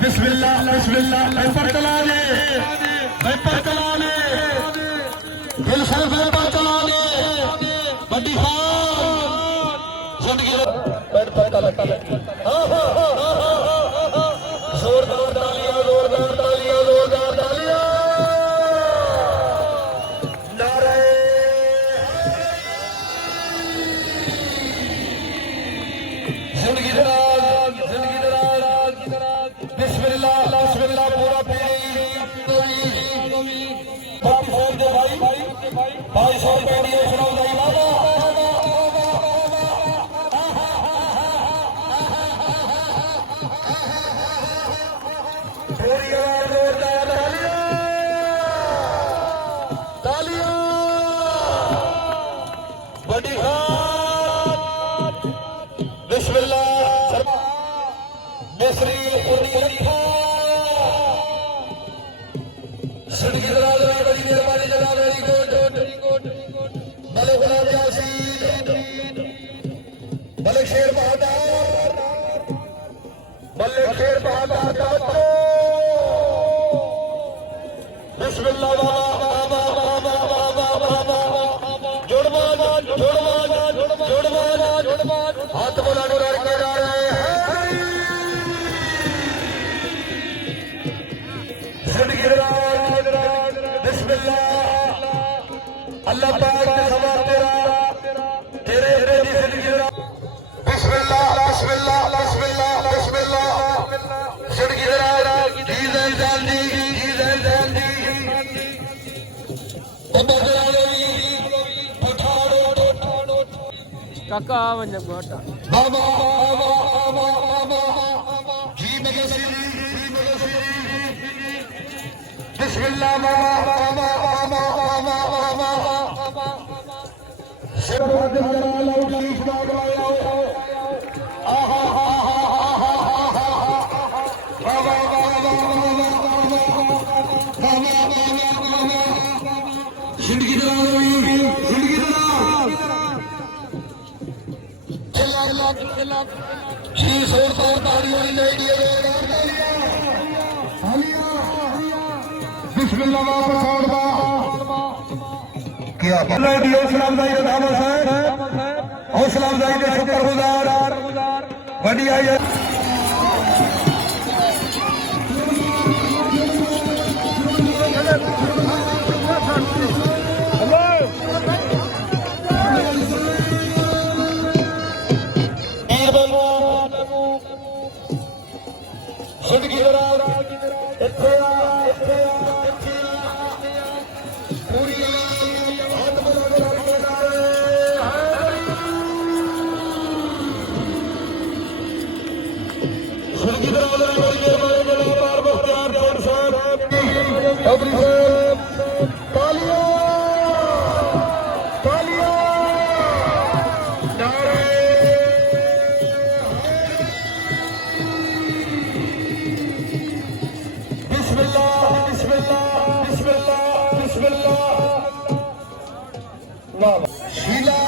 बिस्मिल्लाह बिस्मिल्लाह paper चला ले दिल से पेपर चला ले बड़ी जिंदगी जोरदार तालियां जोरदार तालियां जोरदार तालियां नारे जिंदगी दराज बिस्मिल्लाह बिस्मिल्लाह पूरा भाई 100 रुपए दिए बड़ी बिस्मिल्लाह मिस्री जिंदगी दराज बड़ी मेहरबानी जनाब वेरी गुड भले गुलाम यासीन भले शेर बहादुर बिस्मिल्लाह हाथ बोला लड़के जा रहे हैं अल्लाह पाक ने सवा तेरे जिंदगी बिस्मिल्लाह बिस्मिल्लाह बिस्मिल्लाह बिस्मिल्लाह जिंदगी काका वंजा गोटा बाबा बिस्मिल्लाह जिंदगी बिस्मिल्लाह क्या हौसला अफजाई हौसला अफजाई के शुक्रगुजार बड़ी आई जिंदगी शीला